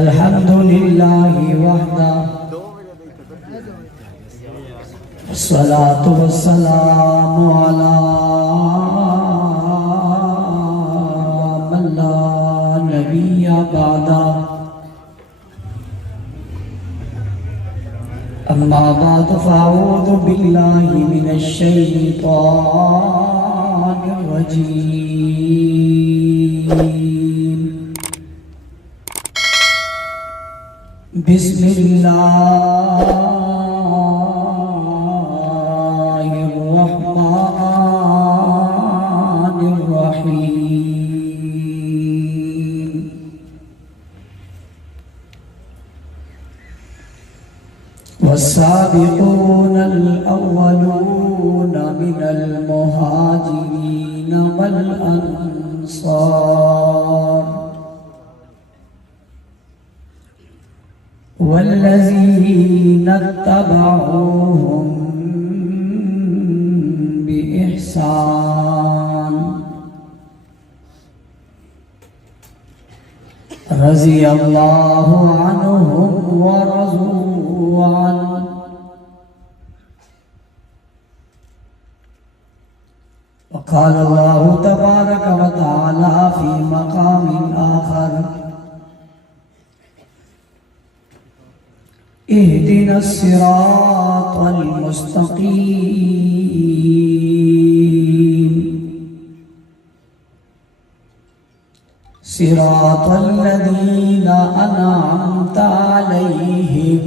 الحمد للہ وحدہ والصلاة والسلام علی من لا نبی بعدہ اما بعد فاعوذ باللہ من الشیطان الرجیم بسم اللہ الرحمن الرحیم والسابقون الأولون من المهاجرين والأنصار والذين اتبعوهم بإحسان رضي الله عنهم ورضوا عنه وقال الله تبارك وتعالى في مقام آخر اهدنا الصراط المستقيم صراط الذين أنعمت عليهم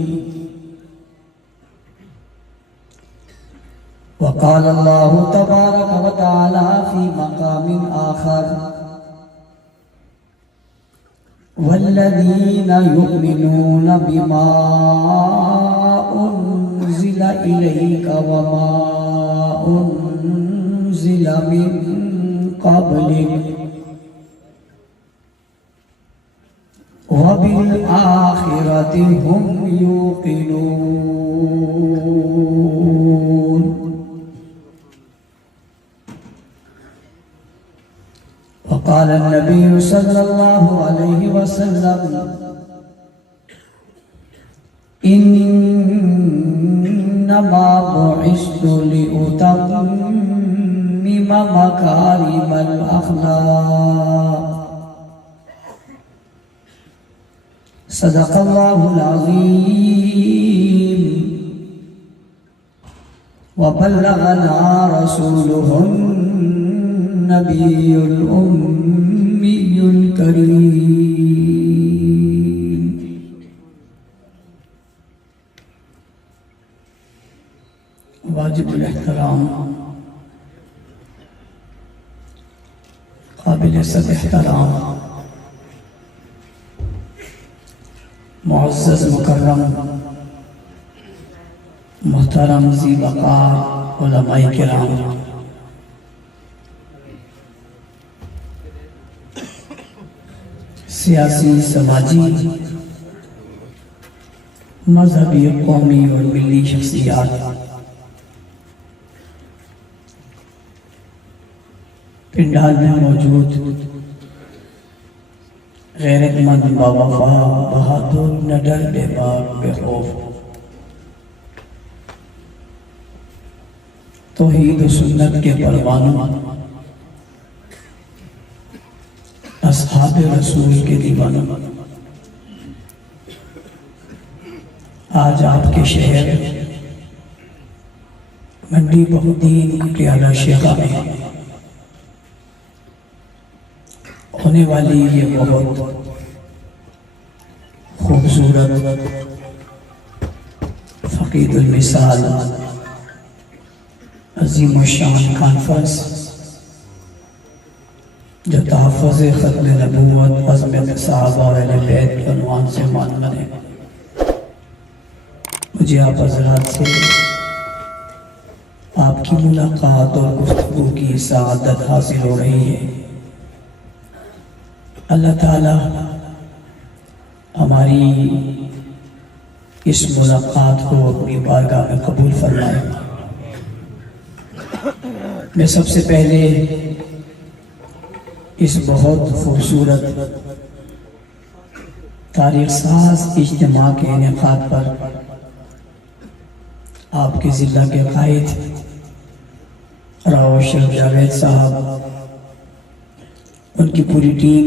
وقال الله تبارك وتعالى في مقام آخر والذين يؤمنون بما أنزل إليك وما أنزل من قبلك وبالآخرة هم يوقنون وقال النبي صلى الله عليه وسلم إنما بعثت لأتمم مكارم الأخلاق صدق الله العظيم وبلغنا رسوله النبي الأمي الكريم واجب الاحترام قابل سب احترام معزز مکرم محترم ذی وقار علماء کرام سیاسی سماجی مذہبی قومی اور ملی شخصیات پنڈال میں موجود غیرت مند باوفا بہادر نڈر بے باک بے خوف توحید و سنت کے پروانوں اصحاب رسول کے دیوانوں آج آپ کے شہر منڈی بہودین کٹیالہ شیخہ میں ہونے والی یہ بہت خوبصورت فقید المثال عظیم الشان کانفرنس جو تحفظ ختم نبوت عزم صحابہ و اہل بیت کے عنوان سے معلوم ہے، مجھے آپ حضرات سے آپ کی ملاقات اور گفتگو کی سعادت حاصل ہو رہی ہے۔ اللہ تعالی ہماری اس ملاقات کو اپنی بارگاہ میں قبول فرمائے۔ میں سب سے پہلے اس بہت خوبصورت تاریخ ساز اجتماع کے انعقاد پر آپ کے ضلع کے قائد راؤ شریف جاوید صاحب، ان کی پوری ٹیم،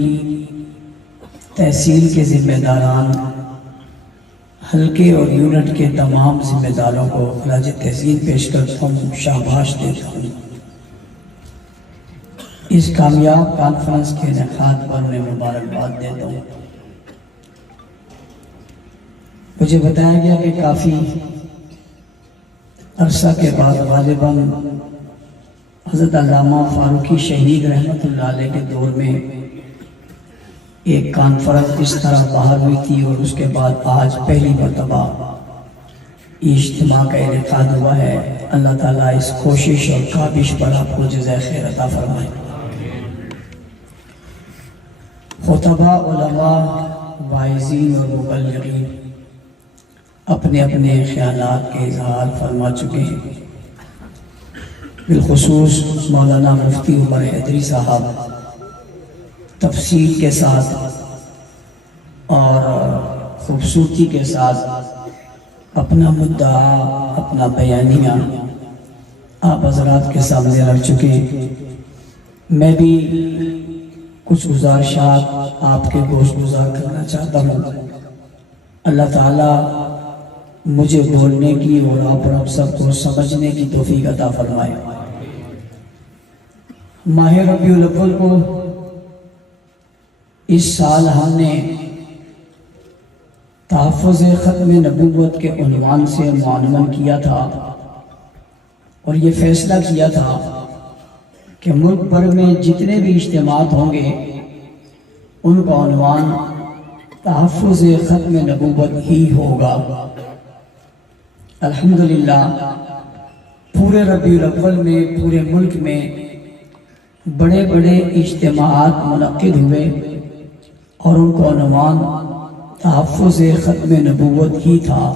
تحصیل کے ذمہ داران، حلقے اور یونٹ کے تمام ذمہ داروں کو خراج تحسین پیش کرتا ہوں، شاباش دیتا ہوں۔ اس کامیاب کانفرنس کے انعقاد پر انہیں مبارکباد دیتا ہوں۔ مجھے بتایا گیا کہ کافی عرصہ کے بعد غالباً حضرت علامہ فاروقی شہید رحمۃ اللہ علیہ کے دور میں ایک کانفرنس اس طرح باہر ہوئی تھی، اور اس کے بعد آج پہلی مرتبہ اجتماع کا انعقاد ہوا ہے۔ اللہ تعالیٰ اس کوشش اور کاوش پر آپ کو جزائے خیر عطا فرمائے۔ خطباء، علماء، واعظین اور مبلغین اپنے اپنے خیالات کے اظہار فرما چکے ہیں۔ بالخصوص مولانا مفتی عمر حیدری صاحب تفصیل کے ساتھ اور خوبصورتی کے ساتھ اپنا مدعا، اپنا بیانیہ آپ حضرات کے سامنے رکھ چکے ہیں۔ میں بھی کچھ گزارشات آپ کے گوش گزار کرنا چاہتا ہوں۔ اللہ تعالیٰ مجھے بولنے کی اور آپ اور ہم سب کو سمجھنے کی توفیق عطا فرمائے۔ ماہ ربیع الاول کو اس سال ہم نے تحفظ ختم نبوت کے عنوان سے معنون کیا تھا، اور یہ فیصلہ کیا تھا کہ ملک بھر میں جتنے بھی اجتماعات ہوں گے ان کا عنوان تحفظ ختم نبوت ہی ہوگا۔ الحمدللہ پورے ربیع الاول میں پورے ملک میں بڑے بڑے اجتماعات منعقد ہوئے، اور ان کا عنوان تحفظ ختم نبوت ہی تھا،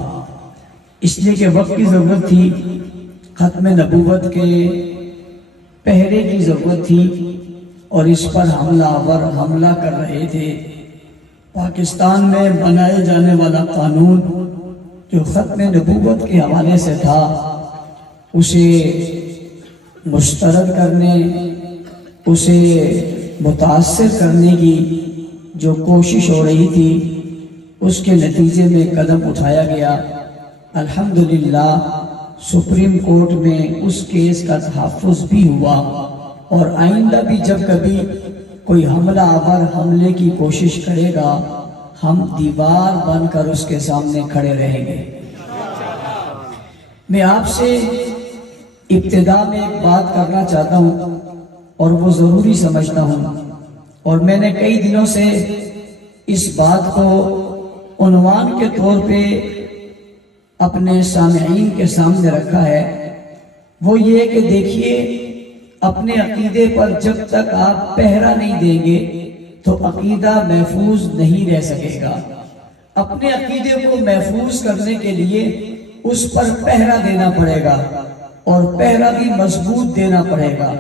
اس لیے کہ وقت کی ضرورت تھی، ختم نبوت کے پہرے کی ضرورت تھی، اور اس پر حملہ آور حملہ کر رہے تھے۔ پاکستان میں بنائے جانے والا قانون جو ختم نبوت کے حوالے سے تھا، اسے مسترد کرنے، اسے متاثر کرنے کی جو کوشش ہو رہی تھی، اس کے نتیجے میں قدم اٹھایا گیا۔ الحمدللہ سپریم کورٹ میں اس کیس کا تحفظ بھی ہوا، اور آئندہ بھی جب کبھی کوئی حملہ آور حملے کی کوشش کرے گا، ہم دیوار بن کر اس کے سامنے کھڑے رہیں گے۔ میں آپ سے ابتدا میں ایک بات کرنا چاہتا ہوں، اور وہ ضروری سمجھتا ہوں، اور میں نے کئی دنوں سے اس بات کو عنوان کے طور پہ اپنے سامعین کے سامنے رکھا ہے۔ وہ یہ کہ دیکھیے، اپنے عقیدے پر جب تک آپ پہرا نہیں دیں گے تو عقیدہ محفوظ نہیں رہ سکے گا۔ اپنے عقیدے کو محفوظ کرنے کے لیے اس پر پہرا دینا پڑے گا، اور پہرا بھی مضبوط دینا پڑے گا۔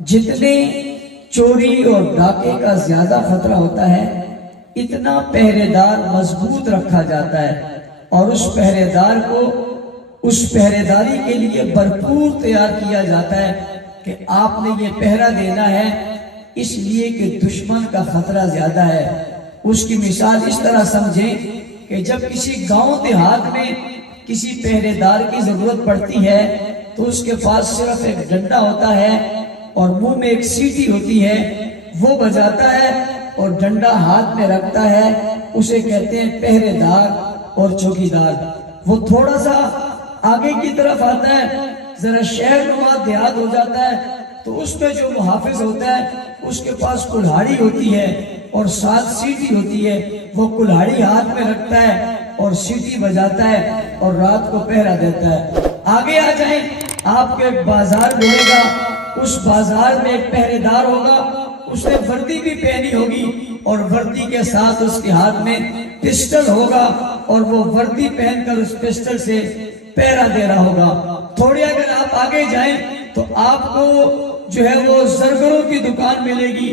جتنے چوری اور ڈاکے کا زیادہ خطرہ ہوتا ہے، اتنا پہرے دار مضبوط رکھا جاتا ہے، اور اس پہرے دار کو اس پہرے داری کے لیے بھرپور تیار کیا جاتا ہے کہ آپ نے یہ پہرا دینا ہے، اس لیے کہ دشمن کا خطرہ زیادہ ہے۔ اس کی مثال اس طرح سمجھیں کہ جب کسی گاؤں دیہات میں کسی پہرے دار کی ضرورت پڑتی ہے تو اس کے پاس صرف ایک ڈنڈا ہوتا ہے اور منہ میں ایک سیٹی ہوتی ہے، وہ بجاتا ہے اور ڈنڈا ہاتھ میں رکھتا ہے، اسے کہتے ہیں پہرے دار اور چوکیدار۔ وہ تھوڑا سا آگے کی طرف آتا ہے، ذرا شہر نما دیہات ہو جاتا ہے تو اس میں جو محافظ ہوتا ہے اس کے پاس کلہاڑی ہوتی ہے اور ساتھ سیٹی ہوتی ہے، وہ کلہاڑی ہاتھ میں رکھتا ہے اور سیٹی بجاتا ہے اور رات کو پہرا دیتا ہے۔ آگے آ جائیں، آپ کے ایک بازار ملے گا، اس بازار میں ایک پہرے دار ہوگا، اس نے وردی بھی پہنی ہوگی اور وردی کے ساتھ اس کے ہاتھ میں پسٹل ہوگا، اور وہ وردی پہن کر اس پسٹل سے پہرا دے رہا ہوگا۔ تھوڑی اگر آپ آگے جائیں تو آپ کو جو ہے وہ زرگروں کی دکان ملے گی،